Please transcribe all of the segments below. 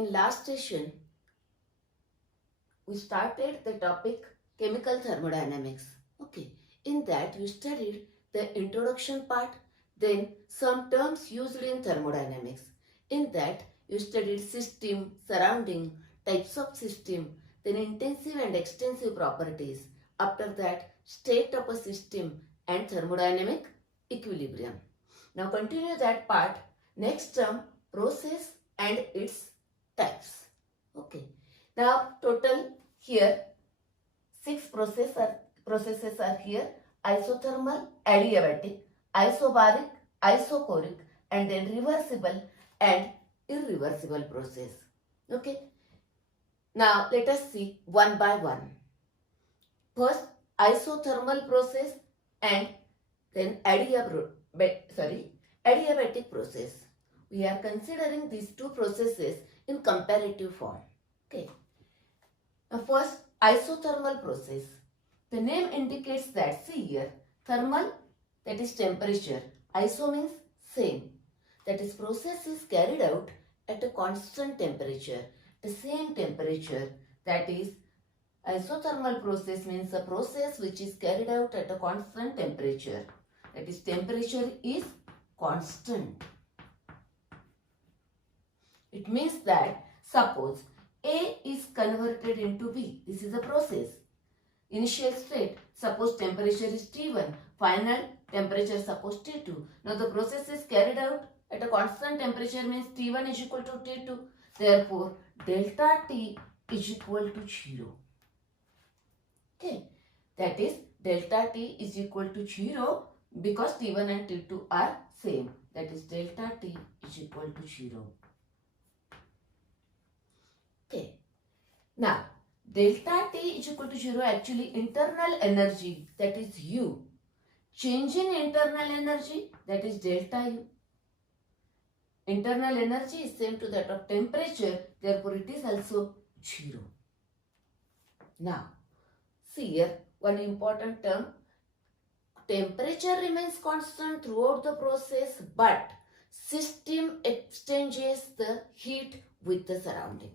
In last session, we started the topic chemical thermodynamics. Okay, in that you studied the introduction part, then some terms used in thermodynamics. In that you studied system, surrounding, types of system, then intensive and extensive properties. After that, state of a system and thermodynamic equilibrium. Now continue that part. Next term, process and its types. Okay. Now total here 6 processes are here: isothermal, adiabatic, isobaric, isochoric, and then reversible and irreversible process. Okay. Now let us see one by one. First, isothermal process and then adiabatic process. We are considering these two processes in comparative form. Okay. Now first, isothermal process. The name indicates that, see here, thermal, that is temperature, iso means same. That is, process is carried out at a constant temperature, the same temperature. That is, isothermal process means a process which is carried out at a constant temperature. That is, temperature is constant. It means that, suppose A is converted into B. This is a process. Initial state, suppose temperature is T1. Final temperature, suppose T2. Now the process is carried out at a constant temperature, means T1 is equal to T2. Therefore, delta T is equal to 0. Okay. That is, delta T is equal to 0 because T1 and T2 are same. That is, delta T is equal to 0. Okay. Now, delta T is equal to 0, actually internal energy, that is U. Change in internal energy, that is delta U. Internal energy is same to that of temperature, therefore it is also 0. Now, see here one important term. Temperature remains constant throughout the process, but system exchanges the heat with the surrounding.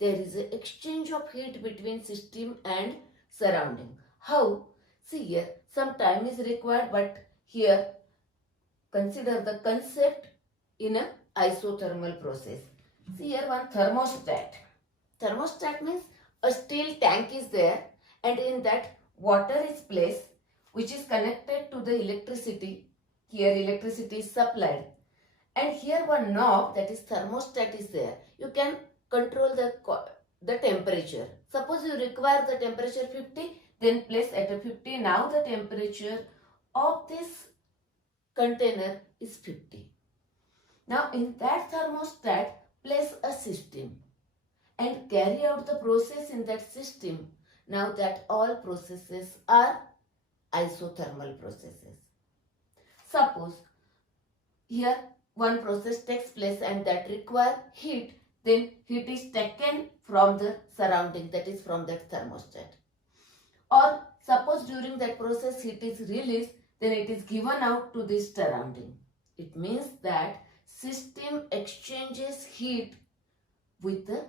There is an exchange of heat between system and surrounding. How? See here, some time is required, but here consider the concept in a isothermal process. See here one thermostat. Thermostat means a steel tank is there, and in that water is placed, which is connected to the electricity. Here electricity is supplied, and here one knob, that is thermostat, is there. You can control the temperature. Suppose you require the temperature 50, then place at a 50. Now the temperature of this container is 50. Now in that thermostat, place a system and carry out the process in that system. Now that all processes are isothermal processes. Suppose here one process takes place and that require heat, then heat is taken from the surrounding, that is from that thermostat. Or suppose during that process heat is released, then it is given out to this surrounding. It means that system exchanges heat with the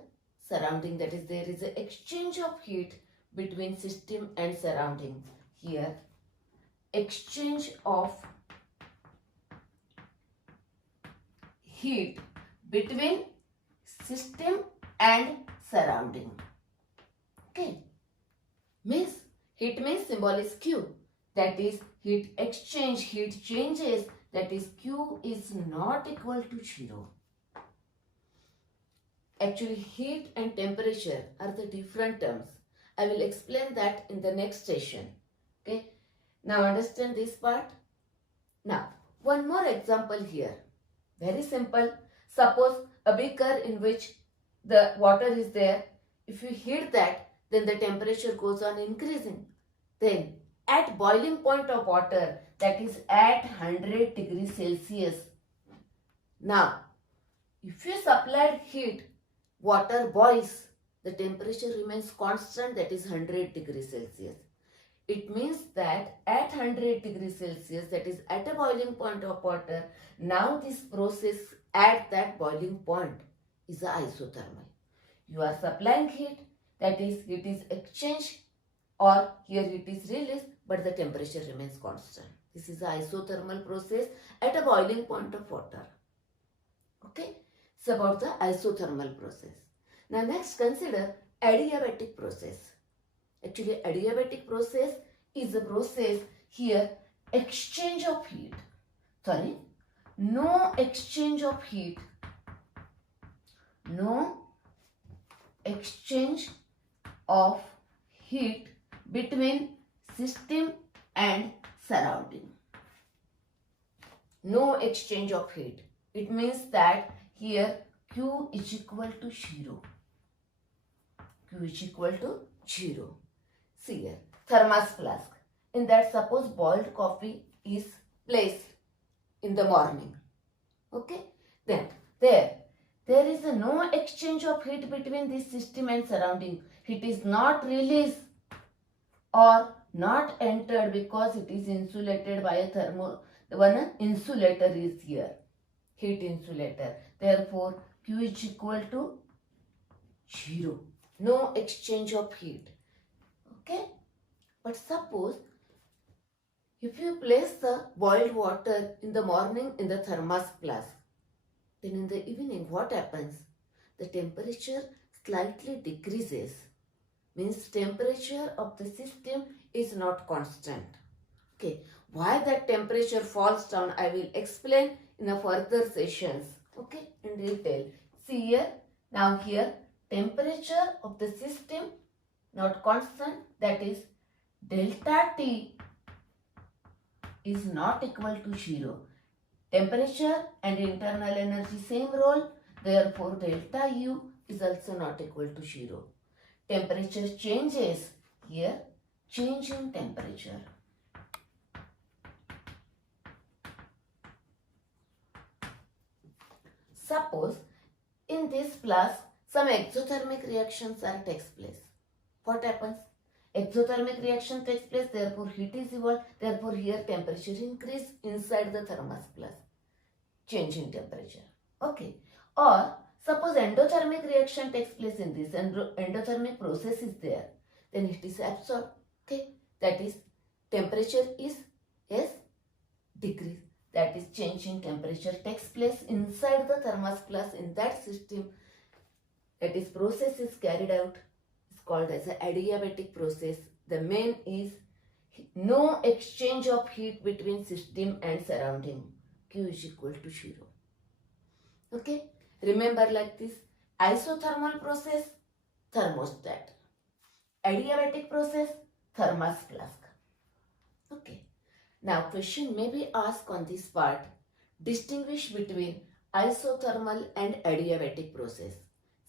surrounding, that is, there is an exchange of heat between system and surrounding. Here, exchange of heat between system and surrounding. Okay. Means, heat means symbol is Q. That is, heat exchange, heat changes, that is Q is not equal to 0. Actually, heat and temperature are the different terms. I will explain that in the next session. Okay. Now understand this part. Now, one more example here. Very simple. Suppose a beaker in which the water is there. If you heat that, then the temperature goes on increasing. Then at boiling point of water, that is at 100 degrees Celsius. Now, if you supplied heat, water boils, the temperature remains constant, that is 100 degrees Celsius. It means that at 100 degrees Celsius, that is at a boiling point of water, now this process at that boiling point, is a isothermal. You are supplying heat, that is, heat is exchanged or here heat is released, but the temperature remains constant. This is the isothermal process at a boiling point of water. Okay, it's about the isothermal process. Now next consider adiabatic process. Actually, adiabatic process is a process here exchange of heat. Sorry, no exchange of heat. No exchange of heat between system and surrounding. No exchange of heat. It means that here Q is equal to 0. Q is equal to 0. See here, thermos flask. In that, suppose boiled coffee is placed in the morning. Okay, then there is no exchange of heat between this system and surrounding. Heat is not released or not entered because it is insulated by a one insulator is here, heat insulator. Therefore, Q is equal to 0. No exchange of heat. Okay, but suppose if you place the boiled water in the morning in the thermos flask, then in the evening what happens? The temperature slightly decreases. Means temperature of the system is not constant. Okay, why that temperature falls down I will explain in a further sessions. Okay, in detail. See here, now here temperature of the system not constant, that is delta T is not equal to 0. Temperature and internal energy same role, therefore delta U is also not equal to 0. Temperature changes, here change in temperature. Suppose in this flask some exothermic reactions takes place. What happens? Exothermic reaction takes place, therefore heat is evolved, therefore here temperature increase inside the thermos flask. Change in temperature. Okay. Or suppose endothermic reaction takes place in this and endothermic process is there, then it is absorbed. Okay. That is temperature is decrease. That is change in temperature takes place inside the thermos flask in that system. That is process is carried out. It's called as an adiabatic process. The main is no exchange of heat between system and surrounding. Q is equal to 0. Okay. Remember like this. Isothermal process, thermostat. Adiabatic process, thermos flask. Okay. Now question may be asked on this part. Distinguish between isothermal and adiabatic process.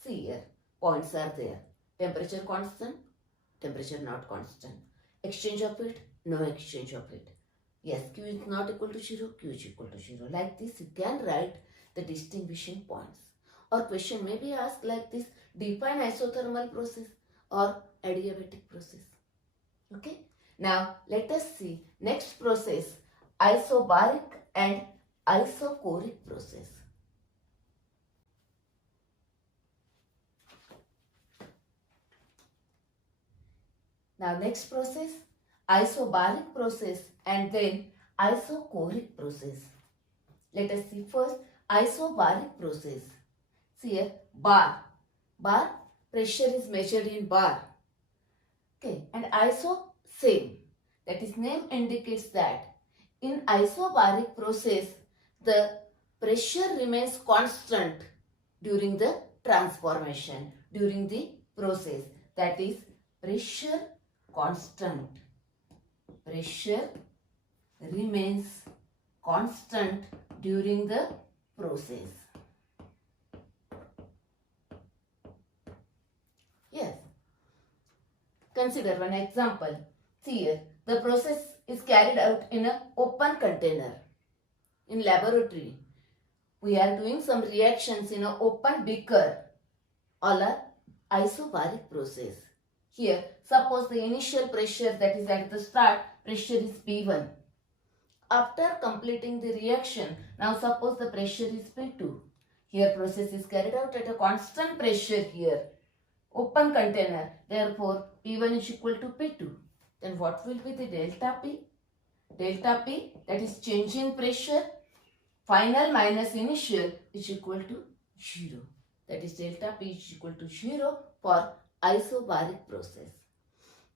See here, points are there. Temperature constant, temperature not constant. Exchange of heat, no exchange of heat. Yes, Q is not equal to 0, Q is equal to 0. Like this you can write the distinguishing points. Or question may be asked like this. Define isothermal process or adiabatic process. Okay. Now let us see next process, isobaric and isochoric process. Now next process, isobaric process and then isochoric process. Let us see first isobaric process. See here, bar. Bar, pressure is measured in bar. Okay, and iso, same. That is, name indicates that in isobaric process, the pressure remains constant during the transformation, during the process. That is, pressure constant. Pressure remains constant during the process. Yes. Consider one example. See here, the process is carried out in an open container. In laboratory, we are doing some reactions in an open beaker or an isobaric process. Here, suppose the initial pressure, that is at the start, pressure is P1. After completing the reaction, now suppose the pressure is P2. Here process is carried out at a constant pressure here. Open container. Therefore, P1 is equal to P2. Then what will be the delta P? Delta P, that is change in pressure, final minus initial, is equal to 0. That is delta P is equal to 0 for isobaric process.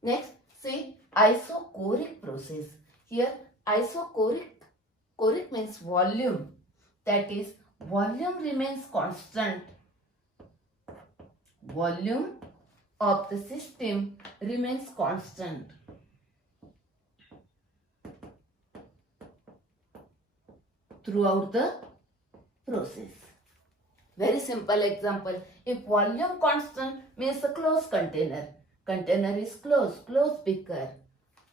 Next, see isochoric process. Here isochoric means volume. That is volume remains constant. Volume of the system remains constant. Throughout the process. Very simple example. If volume constant means a closed container. Container is closed beaker.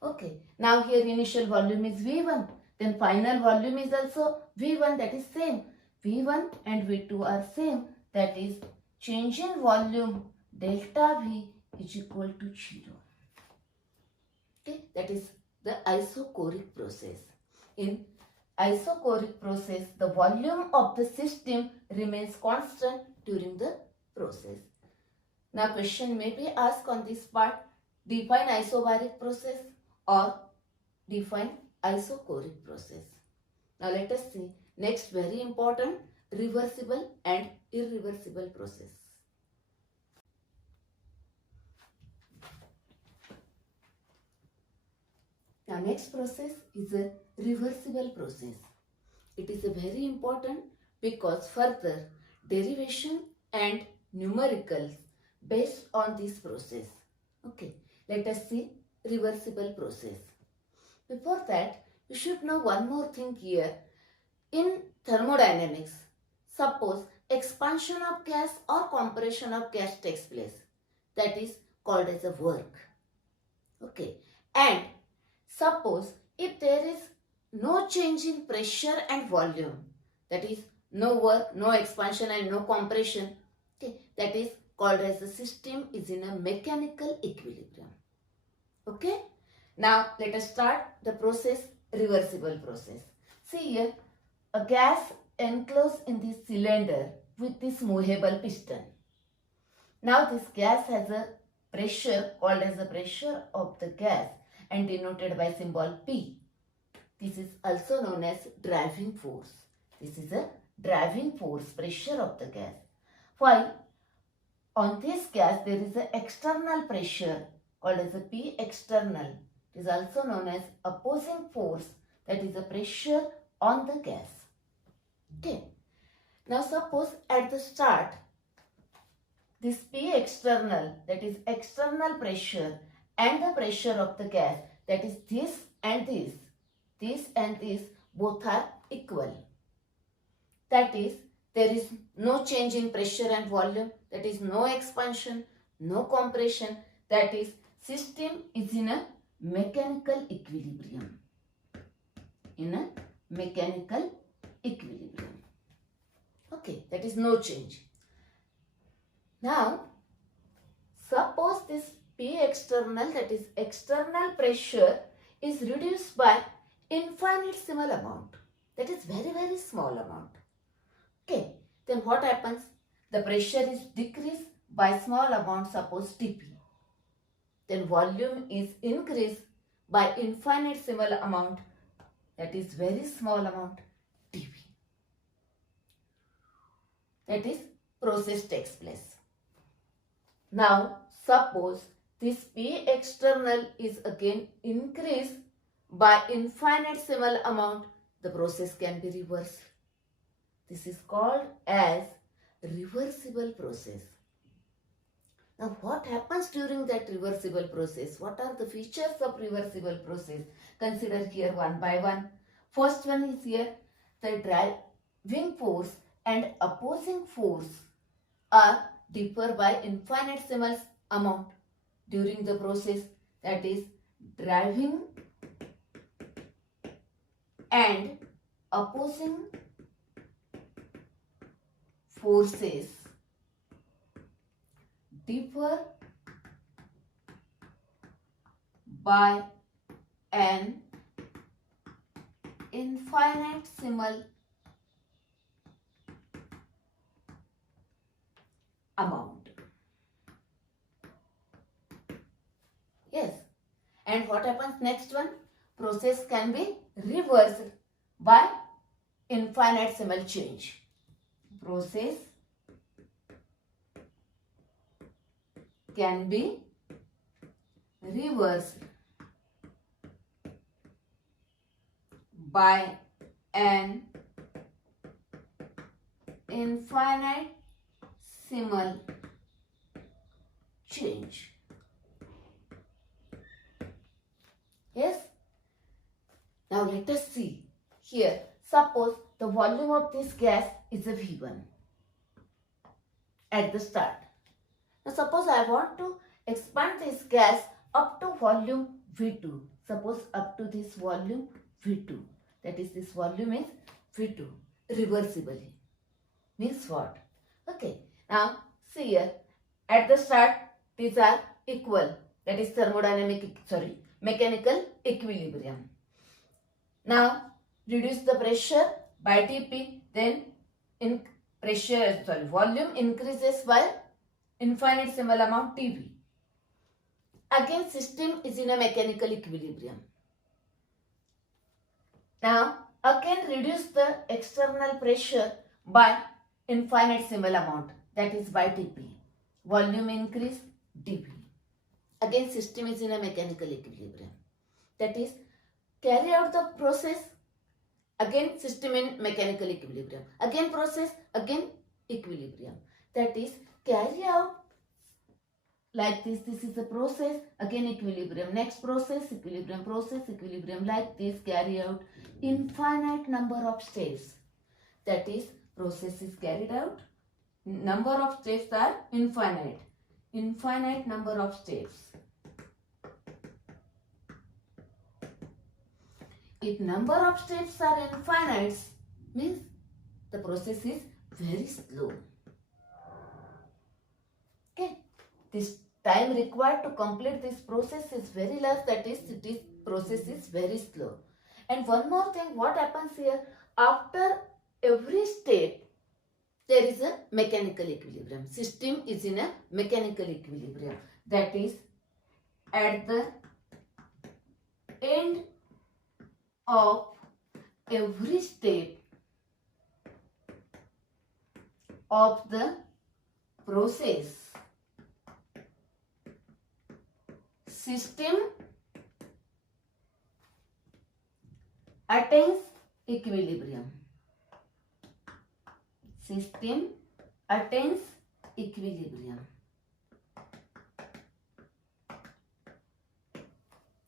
Okay. Now here initial volume is V1. Then final volume is also V1, that is same. V1 and V2 are same. That is change in volume delta V is equal to 0. Okay. That is the isochoric process. In isochoric process, the volume of the system remains constant during the process. Now question may be asked on this part, define isobaric process or define isochoric process. Now let us see next very important, reversible and irreversible process. Now next process is a reversible process. It is a very important because further derivation and numericals based on this process. Okay, let us see reversible process. Before that, you should know one more thing here. In thermodynamics, suppose expansion of gas or compression of gas takes place. That is called as a work. Okay, and suppose if there is no change in pressure and volume, that is no work, no expansion and no compression, okay, that is called as the system is in a mechanical equilibrium. Okay. Now let us start the process, reversible process. See here, a gas enclosed in this cylinder with this movable piston. Now this gas has a pressure called as the pressure of the gas and denoted by symbol P. This is also known as driving force. This is a driving force, pressure of the gas. While on this gas there is an external pressure called as a P external. It is also known as opposing force, that is a pressure on the gas. Okay. Now suppose at the start this P external, that is external pressure, and the pressure of the gas, that is this and this both are equal. That is, there is no change in pressure and volume, that is no expansion, no compression, that is system is in a mechanical equilibrium. In a mechanical equilibrium. Okay, that is no change. Now, suppose this P external, that is external pressure, is reduced by infinitesimal amount. That is very, very small amount. Okay, then what happens? The pressure is decreased by small amount, suppose Tp. Then volume is increased by infinitesimal amount, that is very small amount, Tv. That is process takes place. Now suppose this P external is again increased by infinitesimal amount, the process can be reversed. This is called as reversible process. Now what happens during that reversible process? What are the features of reversible process? Consider here one by one. First one is here, the driving force and opposing force are differ by infinitesimal amount during the process, that is driving and opposing forces differ by an infinitesimal what happens next one? Process can be reversed by infinitesimal change. Process can be reversed by an infinitesimal change. Yes? Now let us see. Here, suppose the volume of this gas is a V1 at the start. Now suppose I want to expand this gas up to volume V2. Suppose up to this volume V2. That is, this volume is V2 reversibly. Means what? Okay. Now see here, at the start these are equal. That is mechanical equilibrium. Now reduce the pressure by Tp, then volume increases by infinitesimal amount Tv. Again system is in a mechanical equilibrium. Now again reduce the external pressure by infinitesimal amount, that is by Tp. Volume increase dV. Again system is in a mechanical equilibrium. That is, carry out the process, again system in mechanical equilibrium. Again process, again equilibrium. That is, carry out like this. This is the process, again equilibrium. Next process, equilibrium, process, equilibrium. Like this, carry out infinite number of steps. That is, process is carried out. Number of steps are infinite. Infinite number of steps. If number of steps are infinite, means the process is very slow. Okay. This time required to complete this process is very less. That is, this process is very slow. And one more thing, what happens here? After every step, there is a mechanical equilibrium. System is in a mechanical equilibrium. That is, at the end of every step of the process, system attains equilibrium. System attains equilibrium.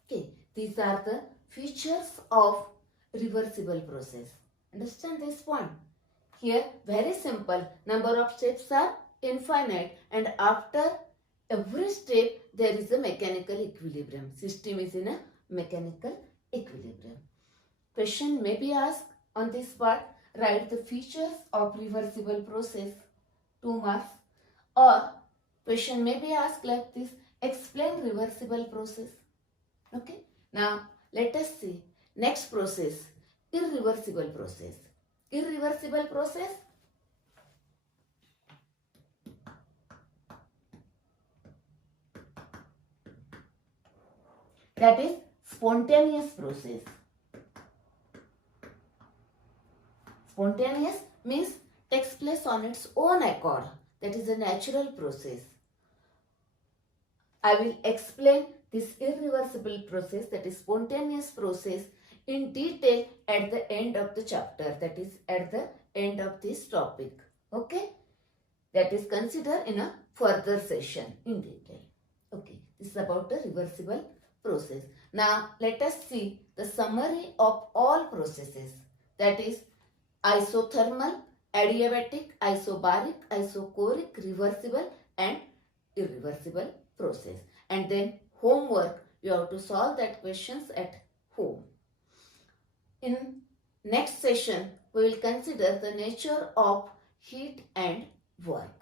Okay, these are the features of reversible process. Understand this one? Here, very simple. Number of steps are infinite, and after every step there is a mechanical equilibrium. System is in a mechanical equilibrium. Question may be asked on this part. Write the features of reversible process, 2 marks. Or question may be asked like this. Explain reversible process. Okay. Now let us see next process, irreversible process. Irreversible process, that is spontaneous process. Spontaneous means takes place on its own accord. That is a natural process. I will explain this irreversible process, that is spontaneous process, in detail at the end of the chapter. That is at the end of this topic. Okay? That is considered in a further session in detail. Okay, this is about the reversible process. Now let us see the summary of all processes. That is isothermal, adiabatic, isobaric, isochoric, reversible and irreversible process. And then homework, you have to solve that questions at home. In next session, we will consider the nature of heat and work.